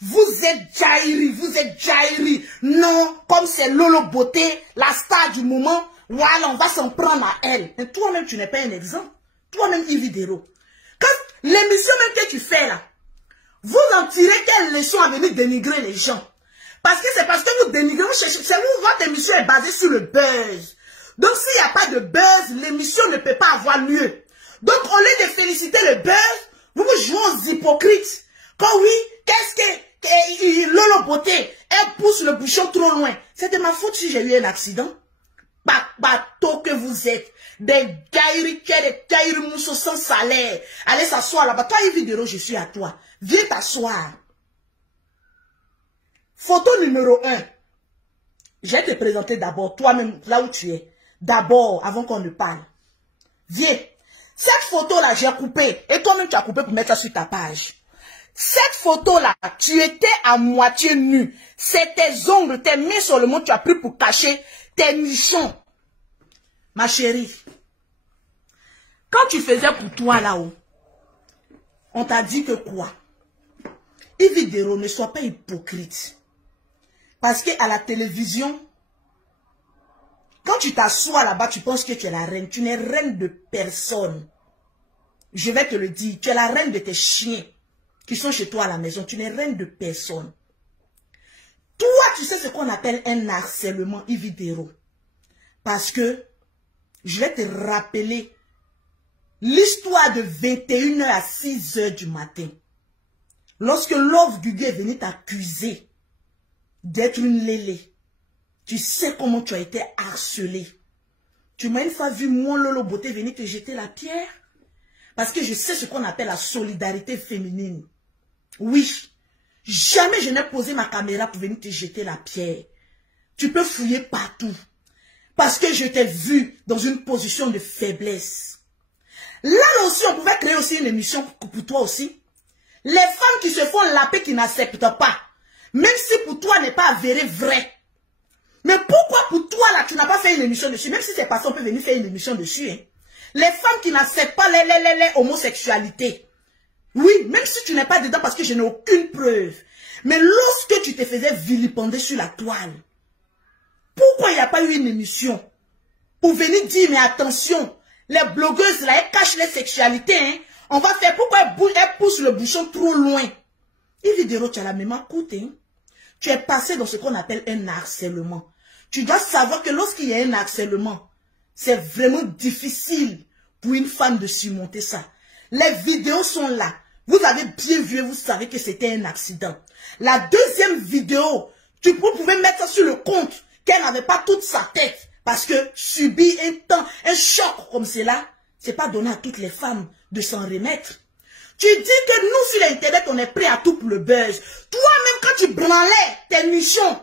Vous êtes Jairi. Non, comme c'est Lolo Beauté, la star du moment, voilà, on va s'en prendre à elle. Mais toi-même, tu n'es pas un exemple. Toi-même, Yves Dero. Quand l'émission même que tu fais là, vous en tirez quelle leçon à venir dénigrer les gens? Parce que c'est parce que vous dénigrez, c'est vous, votre émission est basée sur le buzz. Donc s'il n'y a pas de buzz, l'émission ne peut pas avoir lieu. Donc au lieu de féliciter le buzz, vous vous jouez aux hypocrites. Quand oui, qu'est-ce que Lolo Beauté, elle pousse le bouchon trop loin. C'est de ma faute si j'ai eu un accident. Bateau que vous êtes. Des gaïris, des gaïris mousseaux sans salaire. Allez s'asseoir là-bas. Toi, Yves Dero, je suis à toi. Viens t'asseoir. Photo numéro 1. Je vais te présenter d'abord, toi-même, là où tu es. D'abord, avant qu'on ne parle. Viens. Cette photo-là, j'ai coupé. Et toi-même, tu as coupé pour mettre ça sur ta page. Cette photo-là, tu étais à moitié nu. C'est tes ongles, tes mains sur le monde, tu as pris pour cacher tes nichons. Ma chérie, quand tu faisais pour toi là-haut, on t'a dit que quoi? Yves Dero, ne sois pas hypocrite. Parce qu'à la télévision, quand tu t'assois là-bas, tu penses que tu es la reine. Tu n'es reine de personne. Je vais te le dire, tu es la reine de tes chiens qui sont chez toi à la maison. Tu n'es reine de personne. Toi, tu sais ce qu'on appelle un harcèlement, Yves Dero. Parce que, je vais te rappeler l'histoire de 21h à 6h du matin. Lorsque Love Gugu est venu t'accuser d'être une lélé, tu sais comment tu as été harcelé. Tu m'as une fois vu moi, Lolo Beauté, venir te jeter la pierre. Parce que je sais ce qu'on appelle la solidarité féminine. Oui, jamais je n'ai posé ma caméra pour venir te jeter la pierre. Tu peux fouiller partout. Parce que je t'ai vu dans une position de faiblesse. Là aussi, on pouvait créer aussi une émission pour toi aussi. Les femmes qui se font laper, qui n'acceptent pas. Même si pour toi n'est pas avéré vrai. Mais pourquoi pour toi là, tu n'as pas fait une émission dessus? Même si c'est pas ça, on peut venir faire une émission dessus. Hein. Les femmes qui n'acceptent pas les homosexualités. Oui, même si tu n'es pas dedans parce que je n'ai aucune preuve. Mais lorsque tu te faisais vilipender sur la toile, pourquoi il n'y a pas eu une émission pour venir dire, mais attention, les blogueuses là, elles cachent les sexualités. Hein. On va faire, pourquoi elles poussent le bouchon trop loin? Yves Dero, tu as la mémoire courte. Hein. Tu es passé dans ce qu'on appelle un harcèlement. Tu dois savoir que lorsqu'il y a un harcèlement, c'est vraiment difficile pour une femme de surmonter ça. Les vidéos sont là. Vous avez bien vu, vous savez que c'était un accident. La deuxième vidéo, vous pouvez mettre ça sur le compte qu'elle n'avait pas toute sa tête. Parce que subir un choc comme cela, c'est pas donné à toutes les femmes de s'en remettre. Tu dis que nous, sur l'internet, on est prêt à tout pour le buzz. Toi-même, quand tu branlais tes nichons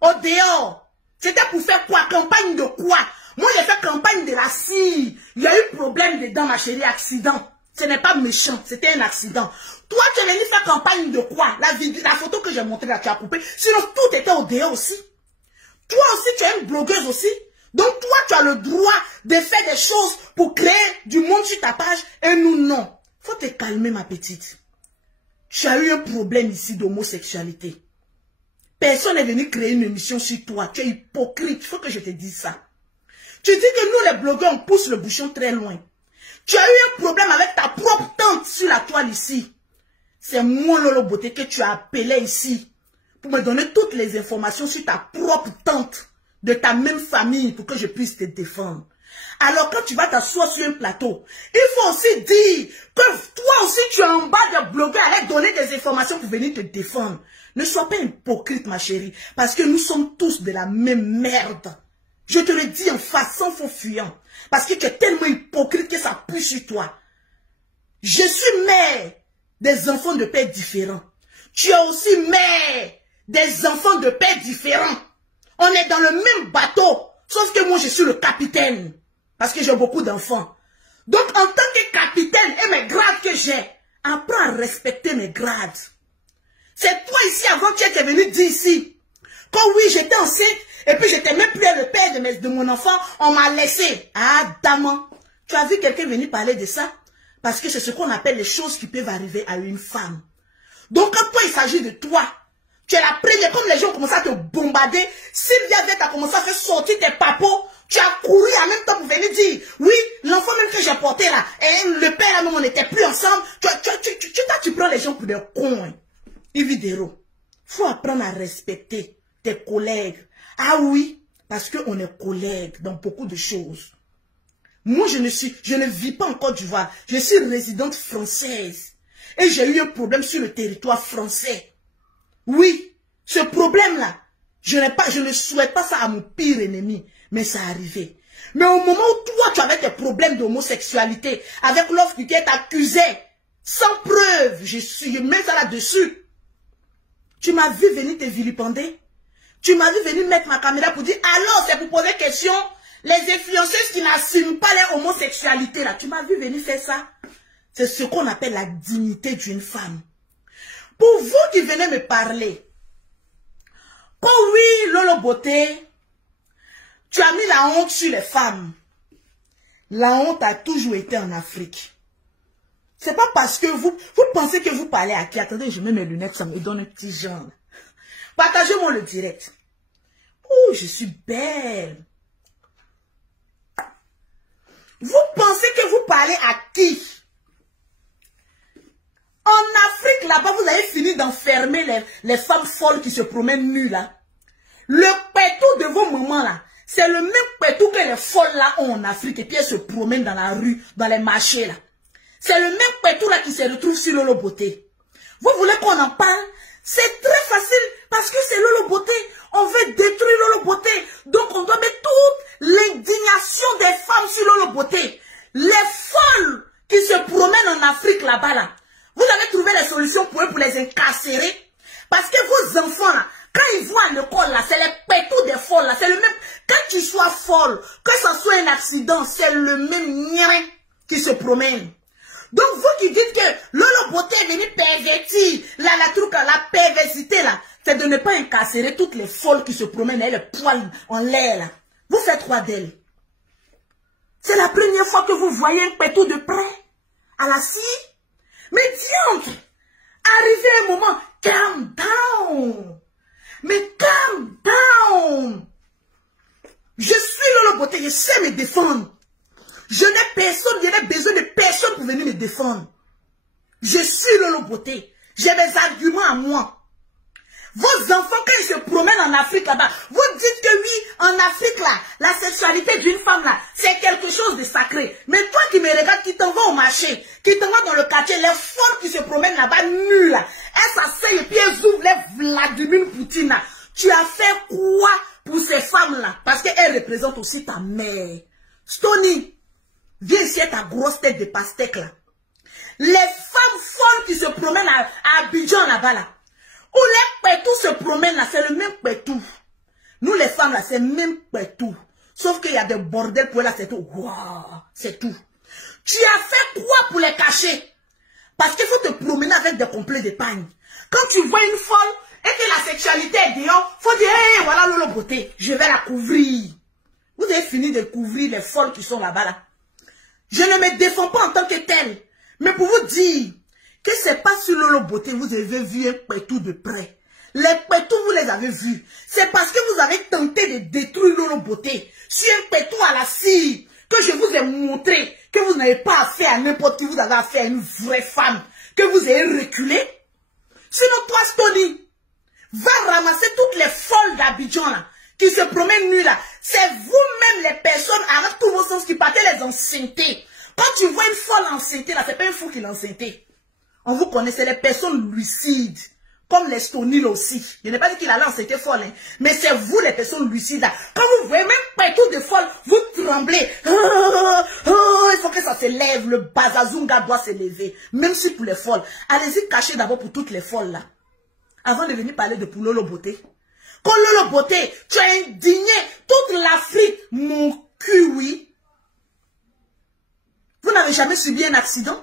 au dehors, c'était pour faire quoi? Campagne de quoi? Moi, j'ai fait campagne de la cire. Il y a eu problème dedans, ma chérie, accident. Ce n'est pas méchant, c'était un accident. Toi, tu es venu faire campagne de quoi? La photo que j'ai montrée là, tu as coupé. Sinon, tout était au dehors aussi. Toi aussi, tu es une blogueuse aussi. Donc, toi, tu as le droit de faire des choses pour créer du monde sur ta page et nous, non. Faut te calmer, ma petite. Tu as eu un problème ici d'homosexualité. Personne n'est venu créer une émission sur toi. Tu es hypocrite. Il faut que je te dise ça. Tu dis que nous, les blogueurs, on pousse le bouchon très loin. Tu as eu un problème avec ta propre tante sur la toile ici. C'est moi, Lolo Beauté, que tu as appelé ici pour me donner toutes les informations sur ta propre tante de ta même famille pour que je puisse te défendre. Alors quand tu vas t'asseoir sur un plateau, il faut aussi dire que toi aussi tu es en bas des blogueurs à aller donner des informations pour venir te défendre. Ne sois pas hypocrite, ma chérie, parce que nous sommes tous de la même merde. Je te le dis en face, sans faux fuyant, parce que tu es tellement hypocrite que ça pue sur toi. Je suis mère des enfants de pères différents. Tu es aussi mère des enfants de pères différents. On est dans le même bateau, sauf que moi je suis le capitaine. Parce que j'ai beaucoup d'enfants. Donc, en tant que capitaine et mes grades que j'ai, apprends à respecter mes grades. C'est toi ici, avant que tu étais venu dire ici, quand oui, j'étais enceinte, et puis j'étais même plus le père de mon enfant, on m'a laissé. Ah, daman, tu as vu quelqu'un venir parler de ça? Parce que c'est ce qu'on appelle les choses qui peuvent arriver à une femme. Donc quand toi, il s'agit de toi, tu es la première, comme les gens ont commencé à te bombarder, Sylvia Vett a commencé à faire sortir tes papos, tu as couru en même temps pour venir dire, oui, l'enfant même que j'ai porté là, et le père même, on n'était plus ensemble, tu prends les gens pour des cons. Hein. Ividero, faut apprendre à respecter tes collègues. Ah oui, parce qu'on est collègues dans beaucoup de choses. Moi, je ne vis pas en Côte d'Ivoire, je suis résidente française. Et j'ai eu un problème sur le territoire français. Oui, ce problème-là, je ne souhaite pas ça à mon pire ennemi, mais ça arrivait. Mais au moment où toi, tu avais tes problèmes d'homosexualité, avec l'offre qui t'accusait, sans preuve, je mets ça là-dessus. Tu m'as vu venir te vilipender. Tu m'as vu venir mettre ma caméra pour dire, alors c'est pour poser question, les influenceuses qui n'assument pas leur homosexualité, là, tu m'as vu venir faire ça. C'est ce qu'on appelle la dignité d'une femme. Pour vous qui venez me parler, oh oui, Lolo Beauté, tu as mis la honte sur les femmes. La honte a toujours été en Afrique. C'est pas parce que vous pensez que vous parlez à qui. Attendez, je mets mes lunettes, ça me donne un petit genre. Partagez-moi le direct. Oh, je suis belle. Vous pensez que vous parlez à qui? En Afrique, là-bas, vous avez fini d'enfermer les femmes folles qui se promènent nues, là. Le pétou de vos mamans, là, c'est le même pétou que les folles, là, ont en Afrique. Et puis, elles se promènent dans la rue, dans les marchés, là. C'est le même pétou, là, qui se retrouve sur Lolo Beauté. Vous voulez qu'on en parle? C'est très facile, parce que c'est Lolo Beauté. On veut détruire Lolo Beauté. Donc, on doit mettre toute l'indignation des femmes sur Lolo Beauté. Les folles qui se promènent en Afrique, là-bas, là. Vous avez trouvé les solutions pour eux, pour les incarcérer. Parce que vos enfants, là, quand ils vont à l'école, là, c'est les pétous des folles, là. C'est le même. Quand tu sois folle, que ce soit un accident, c'est le même nien qui se promène. Donc, vous qui dites que Lolo Beauté est venu pervertir, la perversité, là, c'est de ne pas incarcérer toutes les folles qui se promènent avec les poils en l'air, là. Vous faites quoi d'elles? C'est la première fois que vous voyez un pétou de près, à la scie. Mais diantre, arrivé un moment, calm down. Mais calm down. Je suis Lolo Beauté, je sais me défendre. Je n'ai personne, je n'ai besoin de personne pour venir me défendre. Je suis Lolo Beauté. J'ai mes arguments à moi. Vos enfants, quand ils se promènent en Afrique là-bas, vous dites que oui, en Afrique là, la sexualité d'une femme là, c'est quelque chose de sacré. Mais toi qui me regardes, qui t'en vas au marché, qui t'en vas dans le quartier, les femmes qui se promènent là-bas, nues là, elles s'asseyent et puis elles ouvrent les Vladimir Poutine là. Tu as fait quoi pour ces femmes là? Parce qu'elles représentent aussi ta mère. Stony, viens ici à ta grosse tête de pastèque là. Les femmes folles qui se promènent à Abidjan là-bas là. Où les pétous se promènent là, c'est le même pétou. Nous les femmes là, c'est le même pétou. Sauf qu'il y a des bordels pour elles là, c'est tout. Wow, c'est tout. Tu as fait quoi pour les cacher? Parce qu'il faut te promener avec des complets d'épargne. Quand tu vois une folle et que la sexualité est dehors, faut dire, hey, voilà Lolo Beauté, je vais la couvrir. Vous avez fini de couvrir les folles qui sont là-bas là. Je ne me défends pas en tant que telle. Mais pour vous dire que c'est pas sur Lolo Beauté vous avez vu un pétou de près. Les pétous, vous les avez vus. C'est parce que vous avez tenté de détruire Lolo Beauté. Sur un pétou à la cire, que je vous ai montré que vous n'avez pas affaire à n'importe qui, vous avez affaire à une vraie femme, que vous avez reculé. Sinon, toi, Stony, va ramasser toutes les folles d'Abidjan là, qui se promènent nues là. C'est vous-même les personnes, avec tous vos sens, qui partez les enceinter. Quand tu vois une folle enceintée là, c'est pas un fou qui l'a enceintée. On vous connaît, c'est les personnes lucides. Comme les Stony aussi. Je n'ai pas dit qu'il allait enceinter folle, hein, mais c'est vous les personnes lucides là. Quand vous voyez même pétou de folle, vous tremblez. Il faut que ça se lève. Le bazazunga doit se lever. Même si pour les folles. Allez-y cacher d'abord pour toutes les folles là. Avant de venir parler de pour Lolo Beauté. Quand Lolo Beauté, tu as indigné toute l'Afrique. Mon cul, oui. Vous n'avez jamais subi un accident?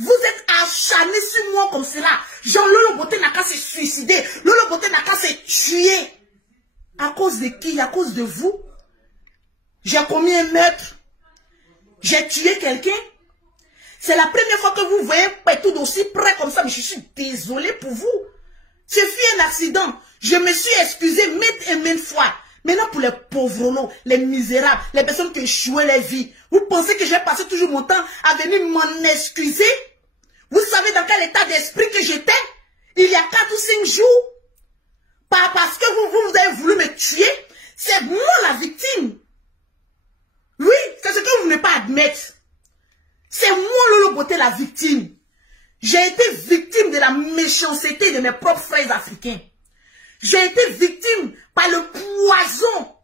Vous êtes acharné sur moi comme cela. Jean Lolo Beauté n'a qu'à se suicider. Lolo Beauté n'a qu'à se tuer. À cause de qui? À cause de vous? J'ai commis un meurtre. J'ai tué quelqu'un. C'est la première fois que vous voyez un tout d'aussi près comme ça, mais je suis désolée pour vous. J'ai fait un accident. Je me suis excusée maintes et maintes fois. Maintenant, pour les pauvres lots, les misérables, les personnes qui échouent leur vie, vous pensez que j'ai passé toujours mon temps à venir m'en excuser? Vous savez dans quel état d'esprit que j'étais il y a 4 ou 5 jours? Pas parce que vous avez voulu me tuer, c'est moi la victime. Oui, c'est ce que vous ne voulez pas admettre. C'est moi, Lolo Beauté, la victime. J'ai été victime de la méchanceté de mes propres frères africains. J'ai été victime par le poison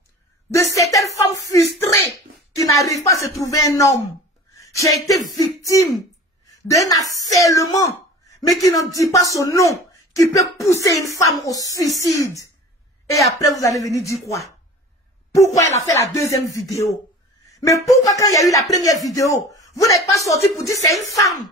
de certaines femmes frustrées qui n'arrivent pas à se trouver un homme. J'ai été victime d'un harcèlement, mais qui n'en dit pas son nom, qui peut pousser une femme au suicide. Et après, vous allez venir dire quoi? Pourquoi elle a fait la deuxième vidéo? Mais pourquoi quand il y a eu la première vidéo, vous n'êtes pas sorti pour dire c'est une femme?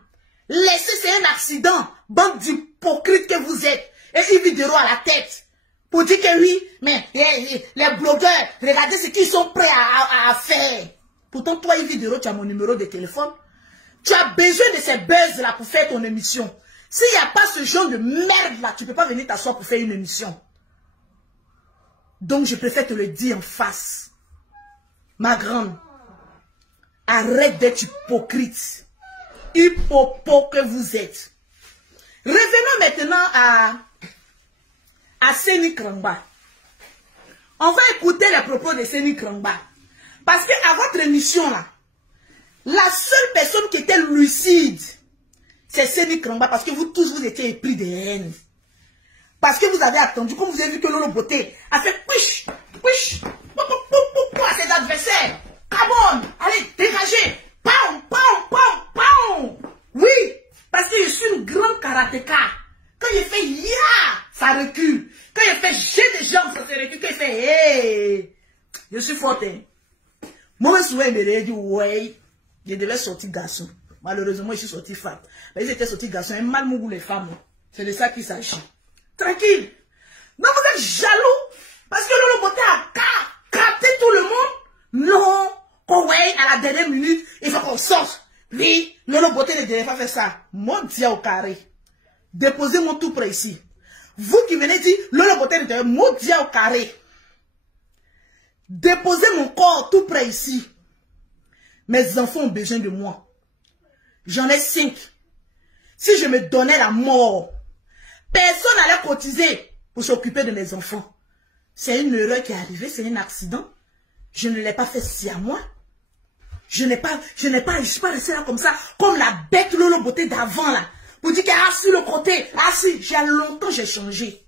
Laissez, c'est un accident. Bande d'hypocrites que vous êtes. Et une vidéo à la tête. Pour dire que oui, mais les blogueurs, regardez ce qu'ils sont prêts à faire. Pourtant, toi, une vidéo, tu as mon numéro de téléphone. Tu as besoin de ces buzz-là pour faire ton émission. S'il n'y a pas ce genre de merde-là, tu ne peux pas venir t'asseoir pour faire une émission. Donc, je préfère te le dire en face. Ma grande, arrête d'être hypocrite. Hypopo que vous êtes. Revenons maintenant à Seni Krangba. On va écouter les propos de Seni Krangba. Parce qu'à votre émission là, la seule personne qui était lucide, c'est Seni Krangba. Parce que vous tous, vous étiez épris de haine. Parce que vous avez attendu, comme vous avez vu que Lolo Beauté a fait push, push, à ses adversaires. Come on, allez, dégagez. Pow, pow, pow, pow. Oui, parce que je suis une grande karatéka. Quand il fait ya, ça recule. Quand il fait j'ai des jambes, ça se recule. Quand il fait hey, je suis forte. Moi, je me dit ouais, je devais sortir garçon. Malheureusement, je suis sorti femme. Mais j'étais sorti garçon, un mal mougou les femmes. C'est de ça qu'il s'agit. Tranquille. Non, vous êtes jaloux parce que Lolo Beauté a capté tout le monde. Non. Oh ouais, à la dernière minute, il faut qu'on sorte. Oui, Lolo Beauté ne devait pas faire ça. Mon Dieu au carré. Déposez mon tout près ici. Vous qui venez dire, Lolo Beauté ne devait pas, mon Dieu au carré. Déposez mon corps tout près ici. Mes enfants ont besoin de moi. J'en ai 5. Si je me donnais la mort, personne n'allait cotiser pour s'occuper de mes enfants. C'est une erreur qui est arrivée, c'est un accident. Je ne l'ai pas fait si à moi. Je suis pas restée là comme ça, comme la bête Lolo Beauté d'avant là. Pour dire qu'elle a sur le côté. Ah si, j'ai changé.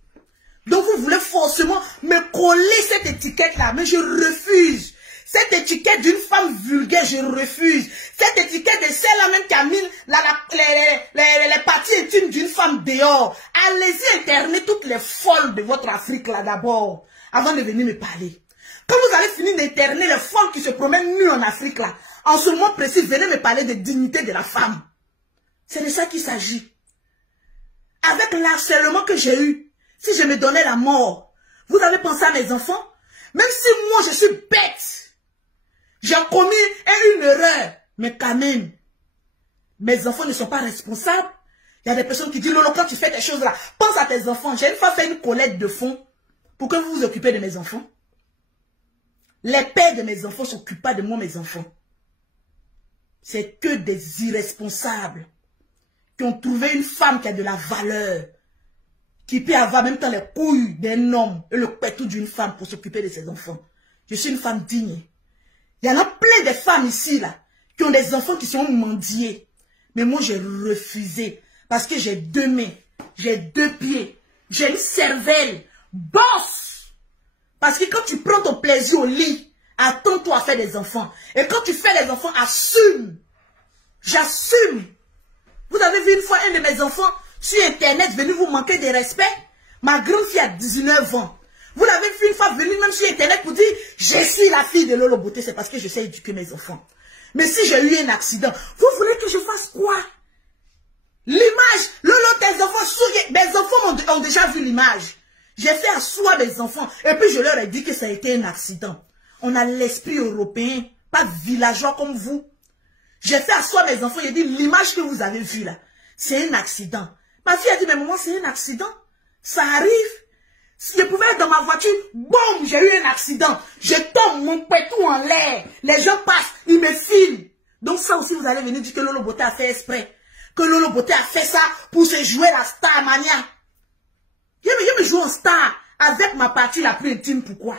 Donc vous voulez forcément me coller cette étiquette là, mais je refuse. Cette étiquette d'une femme vulgaire, je refuse. Cette étiquette de celle-là même qui a mis les parties intimes d'une femme dehors. Allez-y interner toutes les folles de votre Afrique là d'abord, avant de venir me parler. Quand vous allez finir d'interner les femmes qui se promènent nues en Afrique là, en ce moment précis, venez me parler de dignité de la femme. C'est de ça qu'il s'agit. Avec l'harcèlement que j'ai eu, si je me donnais la mort, vous avez pensé à mes enfants? Même si moi je suis bête, j'ai commis une erreur, mais quand même, mes enfants ne sont pas responsables. Il y a des personnes qui disent, Lolo, quand tu fais des choses là, pense à tes enfants. J'ai une fois fait une collecte de fonds pour que vous vous occupez de mes enfants. Les pères de mes enfants ne s'occupent pas de moi, mes enfants. C'est que des irresponsables qui ont trouvé une femme qui a de la valeur, qui peut avoir même temps les couilles d'un homme et le pétou d'une femme pour s'occuper de ses enfants. Je suis une femme digne. Il y en a plein de femmes ici, là, qui ont des enfants qui sont mendiés. Mais moi, j'ai refusé. Parce que j'ai 2 mains, j'ai 2 pieds, j'ai une cervelle. Bosse! Parce que quand tu prends ton plaisir au lit, attends-toi à faire des enfants. Et quand tu fais les enfants, assume. J'assume. Vous avez vu une fois un de mes enfants sur Internet venir vous manquer de respect? Ma grande fille a 19 ans. Vous l'avez vu une fois venir même sur Internet pour dire « Je suis la fille de Lolo Beauté », c'est parce que je sais éduquer mes enfants. Mais si j'ai eu un accident, vous voulez que je fasse quoi? L'image, Lolo, tes enfants, mes enfants ont déjà vu l'image. J'ai fait asseoir mes enfants et puis je leur ai dit que ça a été un accident. On a l'esprit européen, pas villageois comme vous. J'ai fait asseoir mes enfants, j'ai dit, l'image que vous avez vue là, c'est un accident. Ma fille a dit, mais maman, c'est un accident. Ça arrive. Si je pouvais être dans ma voiture, boum, j'ai eu un accident. Je tombe, mon pétou en l'air. Les gens passent, ils me filment. Donc ça aussi, vous allez venir dire que Lolo Beauté a fait exprès. Que Lolo Beauté a fait ça pour se jouer la star mania. Je me joue en star avec ma partie la plus intime. Pourquoi?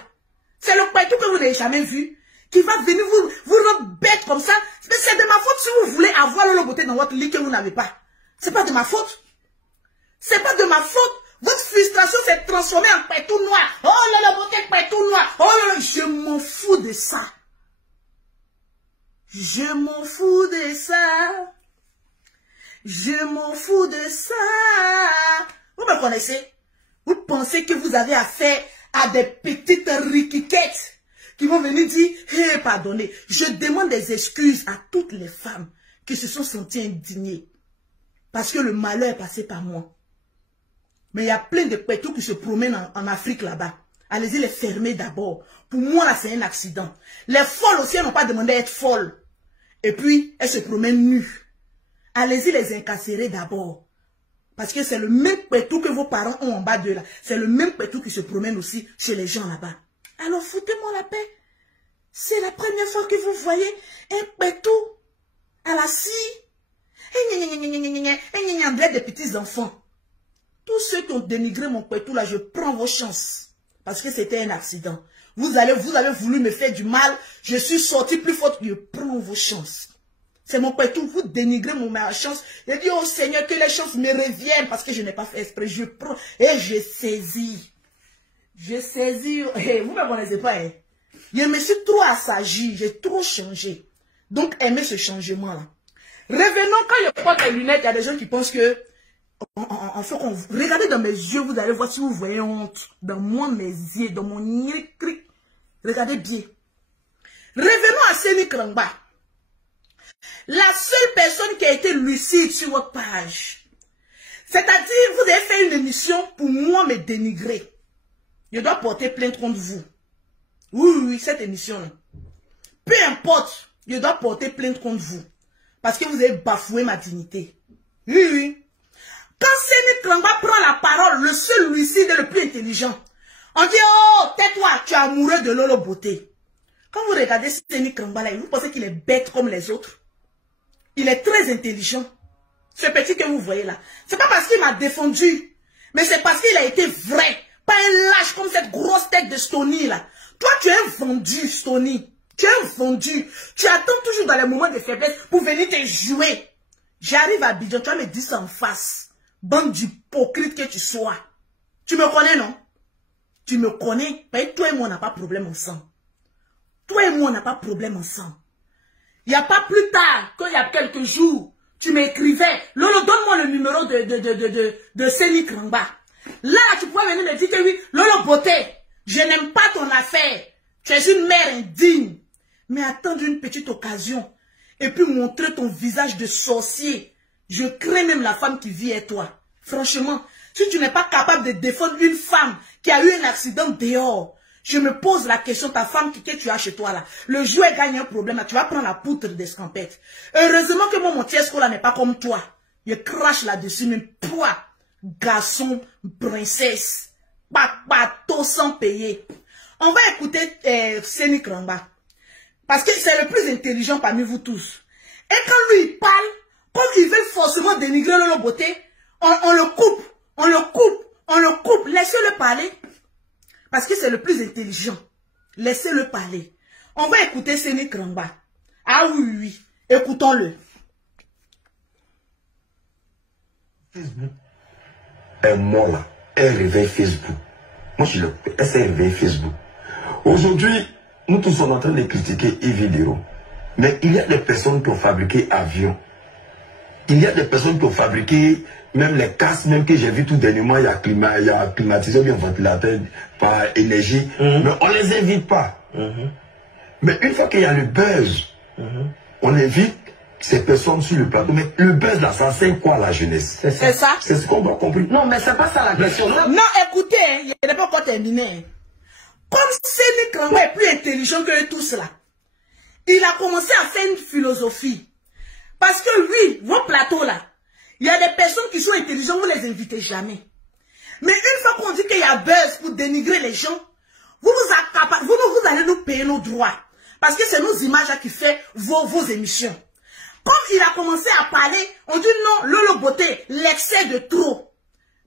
C'est le pétou que vous n'avez jamais vu. Qui va venir vous rendre bête comme ça. Mais c'est de ma faute si vous voulez avoir Lolo Beauté dans votre lit que vous n'avez pas. C'est pas de ma faute. C'est pas de ma faute. Votre frustration s'est transformée en pétou noir. Oh Lolo Beauté, pétou noir. Oh là là, je m'en fous de ça. Je m'en fous de ça. Je m'en fous de ça. Vous me connaissez? Vous pensez que vous avez affaire à des petites riquiquettes qui vont venir dire, hé, pardonnez, je demande des excuses à toutes les femmes qui se sont senties indignées. Parce que le malheur est passé par moi. Mais il y a plein de pétous qui se promènent en Afrique là-bas. Allez-y les fermer d'abord. Pour moi, là, c'est un accident. Les folles aussi, elles n'ont pas demandé à être folles. Et puis, elles se promènent nues. Allez-y les incarcérer d'abord. Parce que c'est le même pétou que vos parents ont en bas d'eux là. C'est le même pétou qui se promène aussi chez les gens là-bas. Alors, foutez-moi la paix. C'est la première fois que vous voyez un pétou à la scie. Des petits enfants. Tous ceux qui ont dénigré mon pétou là, je prends vos chances. Parce que c'était un accident. Vous avez voulu me faire du mal. Je suis sorti plus forte. Je prends vos chances. C'est mon pétou. Vous dénigrez ma chance. Je dis au Seigneur que les chances me reviennent parce que je n'ai pas fait exprès. Je prends et je saisis. Je saisis. Hey, vous ne me connaissez pas. Hein? Je me suis trop assagi. J'ai trop changé. Donc, aimez ce changement-là. Revenons, quand je porte les lunettes, il y a des gens qui pensent que regardez dans mes yeux, vous allez voir si vous voyez honte. Dans moi, mes yeux, dans mon écrit. Regardez bien. Revenons à Seni Krangba. La seule personne qui a été lucide sur votre page. C'est-à-dire, vous avez fait une émission pour moi me dénigrer. Je dois porter plainte contre vous. Oui, cette émission-là. Peu importe, je dois porter plainte contre vous. Parce que vous avez bafoué ma dignité. Oui. Quand Seni Krangba prend la parole, le seul lucide et le plus intelligent, on dit, oh, tais-toi, tu es amoureux de Lolo Beauté. Quand vous regardez Seni Krangba là, vous pensez qu'il est bête comme les autres. Il est très intelligent. Ce petit que vous voyez là. C'est pas parce qu'il m'a défendu, mais c'est parce qu'il a été vrai. Pas un lâche comme cette grosse tête de Stony là. Toi, tu es un vendu, Stony. Tu es un vendu. Tu attends toujours dans les moments de faiblesse pour venir te jouer. J'arrive à Abidjan, tu vas me dire ça en face. Bande d'hypocrite que tu sois. Tu me connais, non? Tu me connais. Toi et moi, on n'a pas de problème ensemble. Toi et moi, on n'a pas de problème ensemble. Il n'y a pas plus tard qu'il y a quelques jours, tu m'écrivais, Lolo, donne-moi le numéro de Seni Krangba. Là, tu pourrais venir me dire que oui, Lolo Beauté, je n'aime pas ton affaire. Tu es une mère indigne. Mais attendre une petite occasion et puis montrer ton visage de sorcier. Je crains même la femme qui vit avec toi. Franchement, si tu n'es pas capable de défendre une femme qui a eu un accident dehors, je me pose la question, ta femme que tu as chez toi là, le jour elle gagne un problème, là, tu vas prendre la poutre d'escampette. Heureusement que moi, mon tiesco là n'est pas comme toi. Je crache là-dessus, mais toi, garçon, princesse, bateau sans payer. On va écouter Seni Krangba. Parce que c'est le plus intelligent parmi vous tous. Et quand lui il parle, comme il veut forcément dénigrer Lolo Beauté, on le coupe, laissez-le parler. Parce que c'est le plus intelligent. Laissez-le parler. On va écouter Seni Krangba. Ah oui, écoutons-le. Facebook. Moi là, elle réveille Facebook. Moi je elle s'est réveillée Facebook. Aujourd'hui, nous tous sommes en train de critiquer Evidero. Mais il y a des personnes qui ont fabriqué avions. Il y a des personnes qui ont fabriqué même les casques, même que j'ai vu tout dernièrement, il y a climatisé, bien ventilateur par énergie. Mais on ne les invite pas. Mais une fois qu'il y a le buzz, on invite ces personnes sur le plateau. Mais le buzz là, ça sert quoi à la jeunesse? C'est ça. C'est ce qu'on doit comprendre. Non, mais c'est pas ça la question. Non, écoutez, il n'est pas encore terminé. Comme Seni Krangba est plus intelligent que tous là, il a commencé à faire une philosophie. Parce que oui, vos plateaux là, il y a des personnes qui sont intelligentes, vous les invitez jamais. Mais une fois qu'on dit qu'il y a buzz pour dénigrer les gens, vous allez nous payer nos droits. Parce que c'est nos images là qui fait vos émissions. Comme il a commencé à parler, on dit non, Lolo Beauté, l'excès de trop.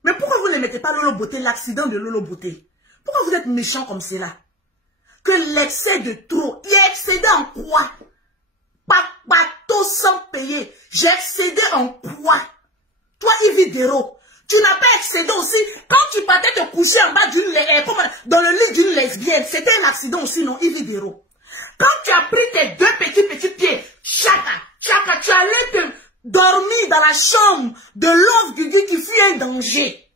Mais pourquoi vous ne mettez pas Lolo Beauté, l'accident de Lolo Beauté? Pourquoi vous êtes méchant comme cela? Que l'excès de trop, il a excédé en quoi? Pas bateau sans payer. J'ai excédé en quoi? Toi, Yves Dero, tu n'as pas excédé aussi. Quand tu partais te coucher en bas dans le lit d'une lesbienne, c'était un accident aussi, non, Yves Dero? Quand tu as pris tes deux petits pieds, chaka, tu allais te dormir dans la chambre de Love Gugu qui fut un danger.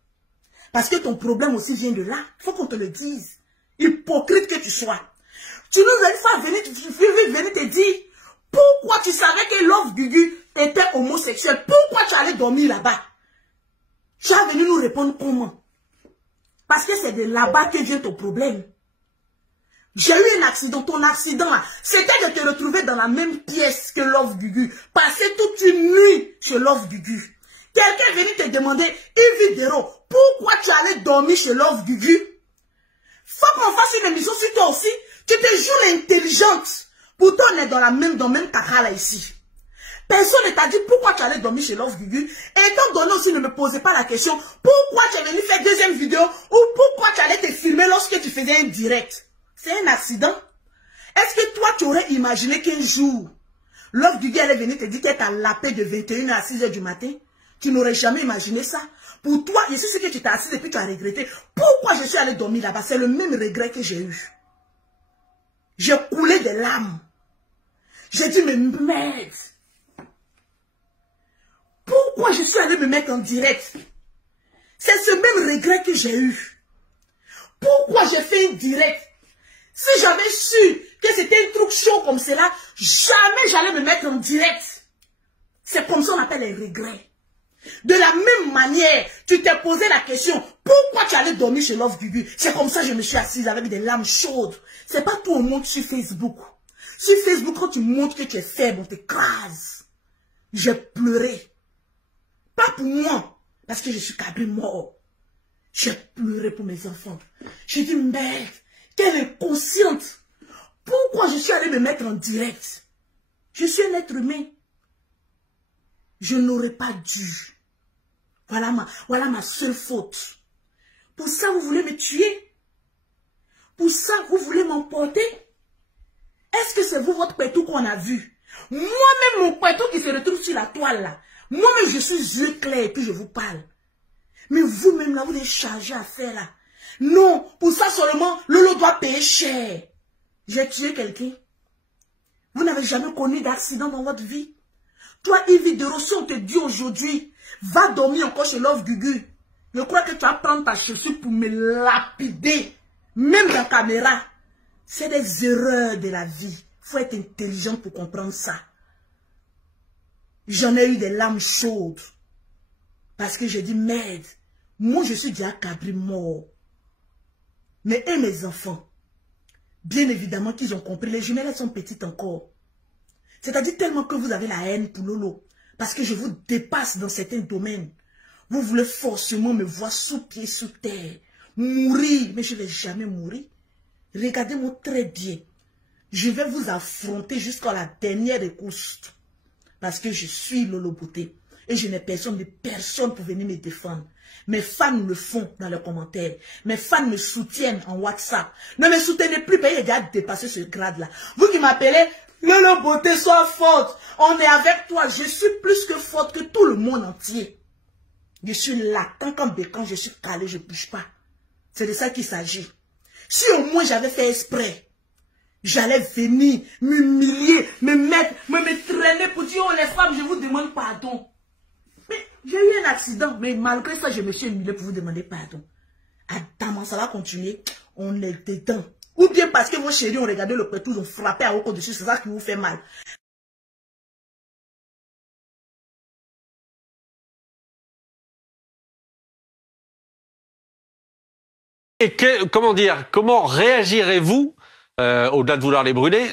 Parce que ton problème aussi vient de là. Il faut qu'on te le dise. Hypocrite que tu sois. Tu nous as une fois venu te dire pourquoi tu savais que Love Gugu était homosexuel. Pourquoi tu allais dormir là-bas? Tu as venu nous répondre comment? Parce que c'est de là-bas que vient ton problème. J'ai eu un accident. Ton accident, c'était de te retrouver dans la même pièce que Love Gugu. Passer toute une nuit chez Love Gugu. Quelqu'un est venu te demander, Yves Dero, pourquoi tu allais dormir chez Love Gugu? Faut qu'on fasse une émission sur toi aussi. Tu te joues l'intelligente. Pourtant, on est dans le même caca là ici. Personne ne t'a dit pourquoi tu allais dormir chez Love Gugu. Et étant donné aussi, ne me posez pas la question, pourquoi tu es venu faire deuxième vidéo ou pourquoi tu allais te filmer lorsque tu faisais un direct. C'est un accident. Est-ce que toi, tu aurais imaginé qu'un jour, Love Gugu allait venir te dire qu'elle t'a lapé de 21h à 6h du matin? Tu n'aurais jamais imaginé ça. Pour toi, je sais que tu t'es assis et puis tu as regretté. Pourquoi je suis allé dormir là-bas? C'est le même regret que j'ai eu. J'ai coulé des larmes. J'ai dit, mais merde. Pourquoi je suis allé me mettre en direct? C'est ce même regret que j'ai eu. Pourquoi j'ai fait un direct? Si j'avais su que c'était un truc chaud comme cela, jamais j'allais me mettre en direct. C'est comme ça qu'on appelle les regrets. De la même manière, tu t'es posé la question, pourquoi tu allais dormir chez Love Gugu? C'est comme ça que je me suis assise avec des larmes chaudes. C'est pas tout le monde sur Facebook. Sur Facebook, quand tu montres que tu es faible, on t'écrase. J'ai pleuré. Pas pour moi, parce que je suis cabri mort. J'ai pleuré pour mes enfants. J'ai dit, merde, qu'elle est consciente. Pourquoi je suis allé me mettre en direct? Je suis un être humain. Je n'aurais pas dû. Voilà ma seule faute. Pour ça, vous voulez me tuer? Pour ça, vous voulez m'emporter? Est-ce que c'est vous, votre pétou qu'on a vu? Moi-même, mon pétou qui se retrouve sur la toile là. Moi-même, je suis yeux clairs et puis je vous parle. Mais vous-même là, vous êtes chargé à faire là. Non, pour ça seulement, Lolo doit payer cher. J'ai tué quelqu'un. Vous n'avez jamais connu d'accident dans votre vie. Toi, Yves Dero, si on te dit aujourd'hui, va dormir encore chez Love Gugu. Je crois que tu vas prendre ta chaussure pour me lapider. Même dans la caméra. C'est des erreurs de la vie. Il faut être intelligent pour comprendre ça. J'en ai eu des larmes chaudes. Parce que j'ai dit, merde, moi je suis déjà cabri mort. Mais et mes enfants, bien évidemment qu'ils ont compris, les jumelles elles sont petites encore. C'est-à-dire tellement que vous avez la haine pour Lolo. Parce que je vous dépasse dans certains domaines. Vous voulez forcément me voir sous pied, sous terre. Mourir. Mais je ne vais jamais mourir. Regardez-moi très bien. Je vais vous affronter jusqu'à la dernière écoute. Parce que je suis Lolo Beauté. Et je n'ai personne pour venir me défendre. Mes fans le font dans les commentaires. Mes fans me soutiennent en WhatsApp. Ne me soutenez plus, parce que j'ai déjà dépassé ce grade-là. Vous qui m'appelez, Lolo Beauté, sois forte. On est avec toi. Je suis plus que forte que tout le monde entier. Je suis là. Quand je suis calé, je ne bouge pas. C'est de ça qu'il s'agit. Si au moins j'avais fait exprès, j'allais venir m'humilier, me traîner pour dire, oh les femmes, je vous demande pardon. Mais j'ai eu un accident, mais malgré ça, je me suis humilié pour vous demander pardon. Attends, ça va continuer. On est dedans. Ou bien parce que vos chéris ont regardé le pétou, ils ont frappé à haut dessus, c'est ça qui vous fait mal. Et comment réagirez-vous, au-delà de vouloir les brûler?